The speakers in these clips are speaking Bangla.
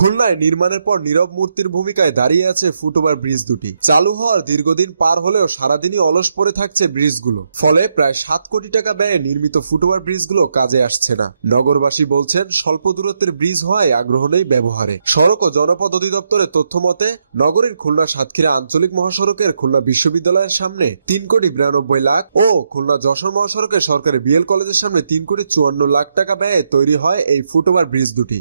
খুলনায় নির্মাণের পর নীরব মূর্তির ভূমিকায় দাঁড়িয়ে আছে ফুটওভার ব্রিজ দুটি। চালু হওয়ার দীর্ঘদিন পার হলেও সারাদিনই অলস পড়ে থাকছে ব্রিজগুলো। ফলে প্রায় 7 কোটি টাকা ব্যয়ে নির্মিত ফুটওভার ব্রিজগুলো কাজে আসছে না। নগরবাসী বলছেন, স্বল্প দূরত্বের ব্রিজ হওয়ায় আগ্রহ নেই ব্যবহারে। সড়ক ও জনপথ অধিদপ্তরের তথ্য মতে নগরীর খুলনা সাতক্ষীরা আঞ্চলিক মহাসড়কের খুলনা বিশ্ববিদ্যালয়ের সামনে 3,92,00,000 ও খুলনা যশোর মহাসড়কের সরকারি বিএল কলেজের সামনে 3,54,00,000 টাকা ব্যয়ে তৈরি হয় এই ফুটওভার ব্রিজ দুটি।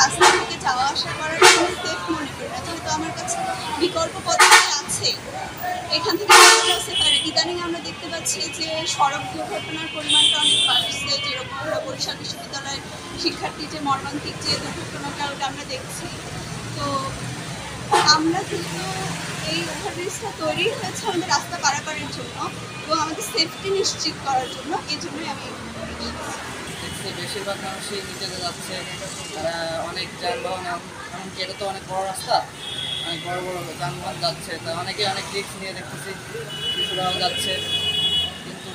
রাস্তা থেকে যাওয়া আসা করার জন্য সেফ মনে করি না, যেহেতু আমার কাছে বিকল্প পদ্ধতি আছে, এখান থেকে আসতে পারে। ইদানিং আমরা দেখতে পাচ্ছি যে সড়ক দুর্ঘটনার পরিমাণটা অনেক বাড়ছে, যেরকম বরিশাল বিশ্ববিদ্যালয়ের শিক্ষার্থী যে মর্মান্তিক যে দুর্ঘটনাটা ওটা আমরা দেখছি। তো আমরা কিন্তু এই ওভারব্রিজটা তৈরি হয়েছে আমাদের রাস্তা পারাপারের জন্য এবং আমাদের সেফটি নিশ্চিত করার জন্য। এই জন্যই আমি বেশিরভাগ মানুষই নিচে যাচ্ছে, তারা অনেক যানবাহন, এমনকি এটা তো অনেক বড় রাস্তা, অনেক বড় বড় যানবাহন যাচ্ছে, তা অনেকে অনেক রিস্ক নিয়ে দেখতেছি, শিশুরাও যাচ্ছে। কিন্তু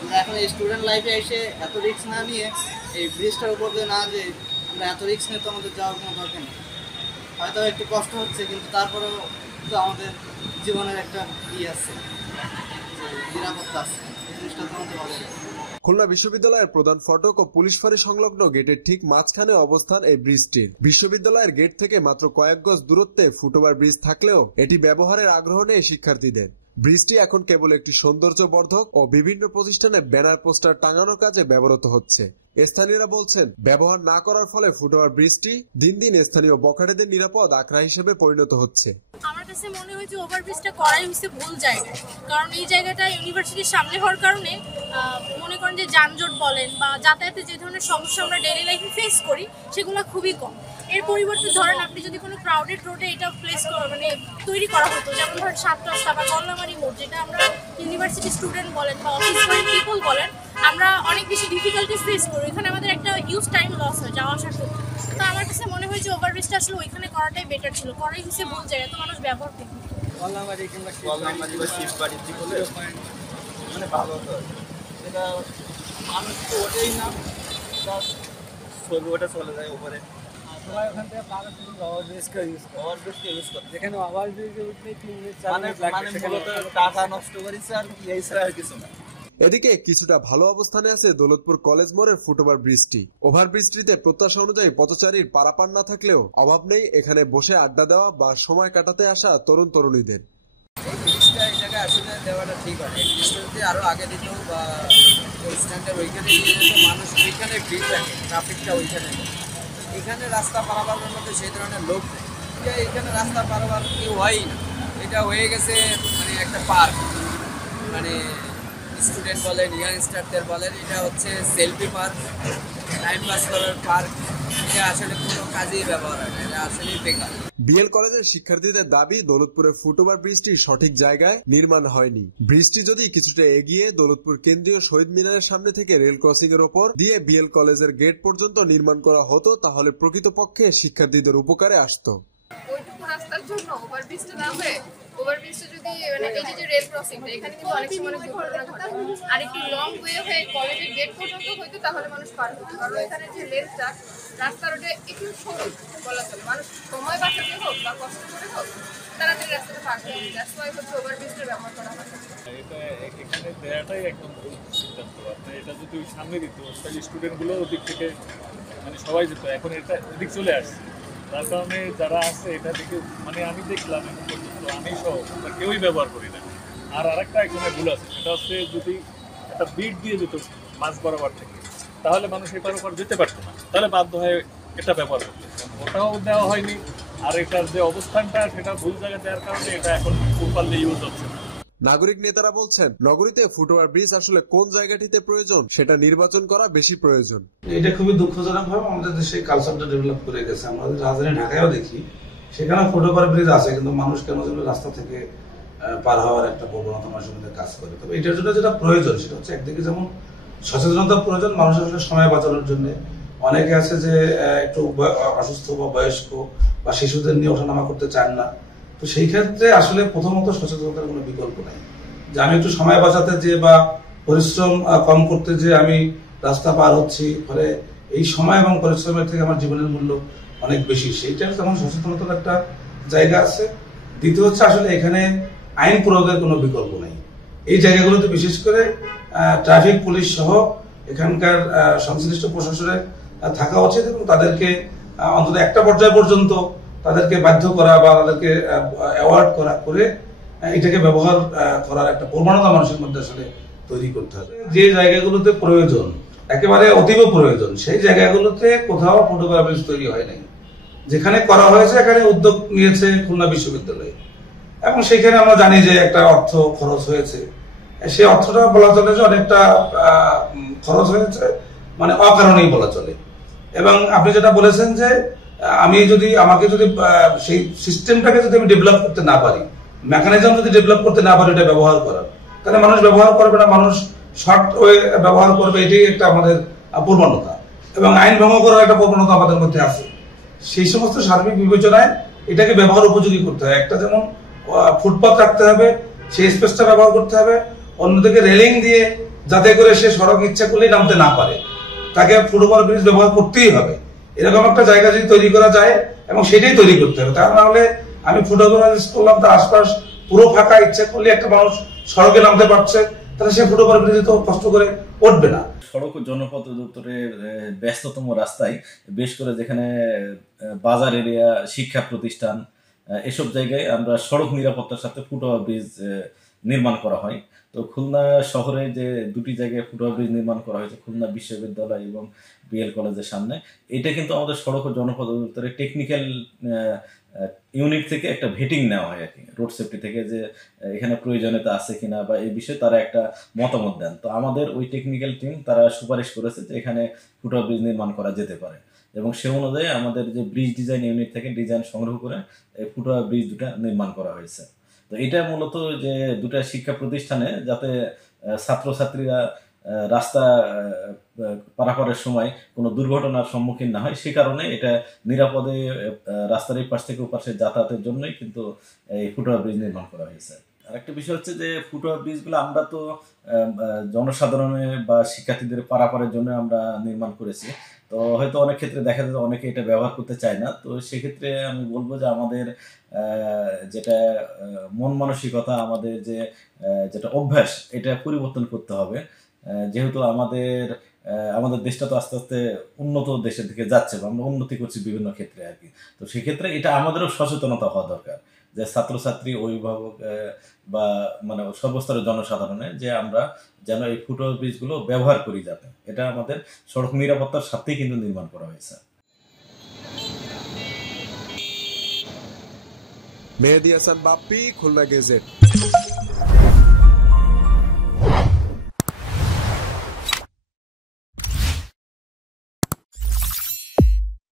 আমরা এখন এই স্টুডেন্ট লাইফে এসে এত রিস্ক না নিয়ে এই ব্রিজটার উপর দিয়ে না যে আমরা এত রিস্ক নিয়ে তো আমাদের যাওয়ার কোনো দরকার নেই। হয়তো একটু কষ্ট হচ্ছে, কিন্তু তারপরেও তো আমাদের জীবনের একটা আছে, নিরাপত্তা আছে, এই জিনিসটা তো আমাদের ভালো লাগে। খুলনা বিশ্ববিদ্যালয়ের প্রধান ফটক ও পুলিশ ফাঁড়ি সংলগ্ন গেটের ঠিক মাঝখানে অবস্থান এই ব্রিজটির। বিশ্ববিদ্যালয়ের গেট থেকে মাত্র কয়েক গজ দূরত্বে ফুটওভার ব্রিজ থাকলেও এটি ব্যবহারের আগ্রহ নেই শিক্ষার্থীদের। ব্রিজটি এখন কেবল একটি সৌন্দর্য বর্ধক ও বিভিন্ন প্রতিষ্ঠানে ব্যানার পোস্টার টাঙানোর কাজে ব্যবহৃত হচ্ছে। স্থানীয়রা বলছেন, ব্যবহার না করার ফলে ফুটওভার ব্রিজটি দিন দিন স্থানীয় বখাটেদের নিরাপদ আখড়া হিসেবে পরিণত হচ্ছে। আমার কাছে মনে হয় যে ওভারব্রিজটা করাই হচ্ছে ভুল জায়গায়, কারণ এই জায়গাটা ইউনিভার্সিটির সামনে হওয়ার কারণে মনে করেন যে যানজট বলেন বা যাতায়াতে যে ধরনের সমস্যা আমরা ডেইলি লাইফে ফেস করি সেগুলো খুবই কম। এর পরিবর্তে ধরেন আপনি যদি কোনো ক্রাউডেড রোডে এটা তৈরি করা হতো, যেমন ধরেন 7 রাস্তা বা কল্লামারি মোড়, যেটা আমরা ইউনিভার্সিটি স্টুডেন্ট বলেন বা অফিস গোয়িং পিপল বলেন, আমরা অনেক বেশি ডিফিকাল্টিস ফেস করি। এখানে আমাদের একটা হিউজ টাইম লস হয় যাওয়া আসার ক্ষেত্রে। তো আমার কাছে মনে হয় যে ওভারব্রিজটা আসলে ওইখানে করাটাই বেটার ছিল, করাই হচ্ছে ভুল জায়গায়, তো মানুষ ব্যবহার করবে। কল্লামারি কিংবা কল্লামারি বা শিববাড়িতে বলে মানে ভালো হতো, সেটা মানুষ তো ওঠেই না, ওটা চলে যায় উপরে। সবাই ওখান থেকে ওভারব্রিজকে ইউজ করে, যেখানে ওভারব্রিজে উঠতে 3 মিনিট 4 মিনিট লাগে, সেখানে টাকা নষ্ট করেছে আর এই ছাড়া আর কিছু না। এদিকে কিছুটা ভালো অবস্থানে আছে দৌলতপুর কলেজ মোড়ের ফুটওভার ব্রিজটি। ওভারব্রিজটিতে প্রত্যাশা অনুযায়ী পথচারীর পারাপার না থাকলেও অভাব নেই এখানে বসে আড্ডা দেওয়া বা সময় কাটাতে আসা তরুণ তরুণীদের। এই ব্রিজটা এই জায়গায় আসলে দেওয়াটা ঠিক হয়। এই ব্রিজটা যদি আরও আগে দিত বা স্ট্যান্ডের ওইখানে নিয়ে যেত, মানুষ ওইখানে ভিড় থাকে, ট্রাফিকটা ওইখানে, এখানে রাস্তা পারাবারের মধ্যে সেই ধরনের লোক নেই। এখানে রাস্তা পারাবার কেউ হয়ই না, এটা হয়ে গেছে মানে একটা পার্ক, মানে স্টুডেন্ট বলেন, ইয়াংস্টারদের বলেন, এটা হচ্ছে সেলফি পার্ক, টাইম পাস করার পার্ক। এটা আসলে কোনো কাজেই ব্যবহার হয় না, এটা আসলেই বেকার। বিএল কলেজের শিক্ষার্থীদের দাবি, দৌলতপুরের ফুটওভার ব্রিজটি সঠিক জায়গায় নির্মাণ হয়নি। ব্রিজটি যদি কিছুটা এগিয়ে দৌলতপুর কেন্দ্রীয় শহীদ মিনারের সামনে থেকে রেল ক্রসিং এর ওপর দিয়ে বিএল কলেজের গেট পর্যন্ত নির্মাণ করা হতো, তাহলে প্রকৃতপক্ষে শিক্ষার্থীদের উপকারে আসতো। ওইটুকু রাস্তার জন্য ওভারব্রিজটা না হয়ে ওভারব্রিজটা যদি মানে এই যে রেল ক্রসিংটা, এখানে কিন্তু অনেক সময় দুর্ঘটনা ঘটে, আর একটু লং ওয়ে হয়ে কলেজের গেট পর্যন্ত হইতো, তাহলে মানুষ পার হতো। কারণ এখানে যে লেনটা রাস্তা রোডে একটু সরু বলা চলে, মানুষ সময় বাঁচাতে হোক বা কষ্ট করে হোক তাড়াতাড়ি রাস্তাটা পার হয়ে যায়। দ্যাটস ওয়াই হচ্ছে ওভারব্রিজটা ব্যবহার করা হয়। এটা এখানে দেওয়াটাই একদম ভুল সিদ্ধান্ত। আপনার এটা যদি ওই সামনে দিত, তাহলে স্টুডেন্টগুলো ওদিক থেকে মানে সবাই যেত, এখন এটা ওদিক চলে আসছে, তার কারণে যারা আছে এটা দেখে মানে আমি দেখলাম এখন পর্যন্ত আমি সহ কেউই ব্যবহার করি না। আর আরেকটা এখানে ভুল আছে, সেটা হচ্ছে যদি একটা বিট দিয়ে যেত মাছ বরাবর থেকে, তাহলে মানুষ এপার ওপর যেতে পারতো না, তাহলে বাধ্য হয়ে এটা ব্যবহার করতো। ওটাও দেওয়া হয়নি, আর এটার যে অবস্থানটা সেটা ভুল জায়গায় দেওয়ার কারণে এটা এখন প্রপারলি ইউজ হচ্ছে না। নাগরিক নেতারা বলছেন, নগরীতে ফুটওভার ব্রিজ আসলে কোন জায়গাটিতে প্রয়োজন সেটা নির্বাচন করা বেশি প্রয়োজন। এটা খুবই দুঃখজনক ভাবে আমাদের দেশে কালচারটা ডেভেলপ করে গেছে। আমাদের রাজধানী ঢাকায়ও দেখি সেখানে ফুটওভার ব্রিজ আছে, কিন্তু মানুষ কেন যেন রাস্তা থেকে পার হওয়ার একটা প্রবণতা মানুষের মধ্যে কাজ করে। তবে এটার জন্য যেটা প্রয়োজন সেটা হচ্ছে একদিকে যেমন সচেতনতা প্রয়োজন, মানুষের আসলে সময় বাঁচানোর জন্য। অনেকে আছে যে একটু অসুস্থ বা বয়স্ক বা শিশুদের নিয়ে ওঠানামা করতে চান না, তো সেই ক্ষেত্রে আসলে প্রথমত সচেতনতার কোনো বিকল্প নাই। যে আমি একটু সময় বাঁচাতে যে বা পরিশ্রম কম করতে যে আমি রাস্তা পার হচ্ছি, ফলে এই সময় এবং পরিশ্রমের থেকে আমার জীবনের মূল্য অনেক বেশি, সেইটার যেমন সচেতনতার একটা জায়গা আছে। দ্বিতীয় হচ্ছে আসলে এখানে আইন প্রয়োগের কোনো বিকল্প নেই। এই জায়গাগুলোতে বিশেষ করে ট্রাফিক পুলিশ সহ এখানকার সংশ্লিষ্ট প্রশাসনের থাকা উচিত এবং তাদেরকে অন্তত একটা পর্যায় পর্যন্ত তাদেরকে বাধ্য করা বা তাদেরকে অ্যাওয়ার্ড করা করে এটাকে ব্যবহার করার একটা প্রবণতা মানুষের মধ্যে আসলে তৈরি করতে হবে। যে জায়গাগুলোতে প্রয়োজন, একেবারে অতীব প্রয়োজন, সেই জায়গাগুলোতে কোথাও ফুটওভার ব্রিজ তৈরি হয় নাই। যেখানে করা হয়েছে এখানে উদ্যোগ নিয়েছে খুলনা বিশ্ববিদ্যালয় এবং সেখানে আমরা জানি যে একটা অর্থ খরচ হয়েছে। সেই অর্থটা বলা চলে যে অনেকটা খরচ হয়েছে, মানে অকারণেই বলা চলে। এবং আপনি যেটা বলেছেন যে আমাকে যদি সেই সিস্টেমটাকে যদি আমি ডেভেলপ করতে না পারি, মেকানিজম যদি ডেভেলপ করতে না পারি এটা ব্যবহার করার, তাহলে মানুষ ব্যবহার করবে না, মানুষ শর্ট ওয়ে ব্যবহার করবে। এটাই একটা আমাদের প্রবণতা এবং আইন ভঙ্গ করার একটা প্রবণতা আমাদের মধ্যে আছে। সেই সমস্ত সার্বিক বিবেচনায় এটাকে ব্যবহার উপযোগী করতে হয়। একটা যেমন ফুটপাথ রাখতে হবে, সেই স্পেসটা ব্যবহার করতে হবে, অন্যদিকে রেলিং দিয়ে যাতে করে সে সড়ক ইচ্ছা করলেই নামতে না পারে, তাকে ফুটওভার ব্রিজ ব্যবহার করতেই হবে। এরকম একটা জায়গা যদি তৈরি করা যায় এবং সেটাই তৈরি করতে হবে, তা না হলে আমি ফুটওভার ব্রিজ করলাম, তার আশপাশ পুরো ফাঁকা, ইচ্ছা করলে একটা মানুষ সড়কে নামতে পারছে, তাহলে সে ফুটওভার ব্রিজে তো কষ্ট করে উঠবে না। সড়ক ও জনপথ অধিদপ্তরের ব্যস্ততম রাস্তায়, বেশ করে যেখানে বাজার এরিয়া, শিক্ষা প্রতিষ্ঠান, এসব জায়গায় আমরা সড়ক নিরাপত্তার সাথে ফুটওভার ব্রিজ নির্মাণ করা হয়। তো খুলনা শহরে যে দুটি জায়গায় ফুটওভার ব্রিজ নির্মাণ করা হয়েছে, খুলনা বিশ্ববিদ্যালয় এবং বিএল কলেজের সামনে, এটা কিন্তু আমাদের সড়ক ও জনপথ অধিদপ্তরের টেকনিক্যাল ইউনিট থেকে একটা ভেটিং নেওয়া হয় আর কি, রোড সেফটি থেকে, যে এখানে প্রয়োজনীয়তা আছে কিনা বা এই বিষয়ে তারা একটা মতামত দেন। তো আমাদের ওই টেকনিক্যাল টিম তারা সুপারিশ করেছে যে এখানে ফুটওভার ব্রিজ নির্মাণ করা যেতে পারে এবং সে অনুযায়ী আমাদের যে ব্রিজ ডিজাইন ইউনিট থেকে ডিজাইন সংগ্রহ করে এই ফুটওভার ব্রিজ দুটা নির্মাণ করা হয়েছে। তো এটা মূলত যে দুটা শিক্ষা প্রতিষ্ঠানে যাতে ছাত্রছাত্রীরা রাস্তা পারাপারের সময় কোনো দুর্ঘটনার সম্মুখীন না হয়, সে কারণে এটা নিরাপদে রাস্তার এই পাশ থেকে ওপাশে যাতায়াতের জন্যই কিন্তু এই ফুটওভার ব্রিজ নির্মাণ করা হয়েছে। আরেকটা বিষয় হচ্ছে যে ফুটওভার ব্রিজগুলো আমরা তো জনসাধারণের বা শিক্ষার্থীদের পারাপারের জন্য আমরা নির্মাণ করেছি। তো হয়তো অনেক ক্ষেত্রে দেখা যায় অনেকে এটা ব্যবহার করতে চায় না। তো সেক্ষেত্রে আমি বলবো যে আমাদের যেটা মন মানসিকতা, আমাদের যেটা অভ্যাস, এটা পরিবর্তন করতে হবে। যেহেতু আমাদের দেশটা তো আস্তে আস্তে উন্নত দেশের দিকে যাচ্ছে বা আমরা উন্নতি করছি বিভিন্ন ক্ষেত্রে আর কি। তো সেক্ষেত্রে এটা আমাদেরও সচেতনতা হওয়া দরকার যে ছাত্রছাত্রী, অভিভাবক বা মানে সর্বস্তরের জনসাধারণের, যে আমরা যেন এই ফুটওভার ব্রিজগুলো ব্যবহার করি, যাতে এটা আমাদের সড়ক নিরাপত্তার সাথেই কিন্তু নির্মাণ করা হয়েছে। মেহেদী হাসান বাপ্পি, খুলনা গেজেট।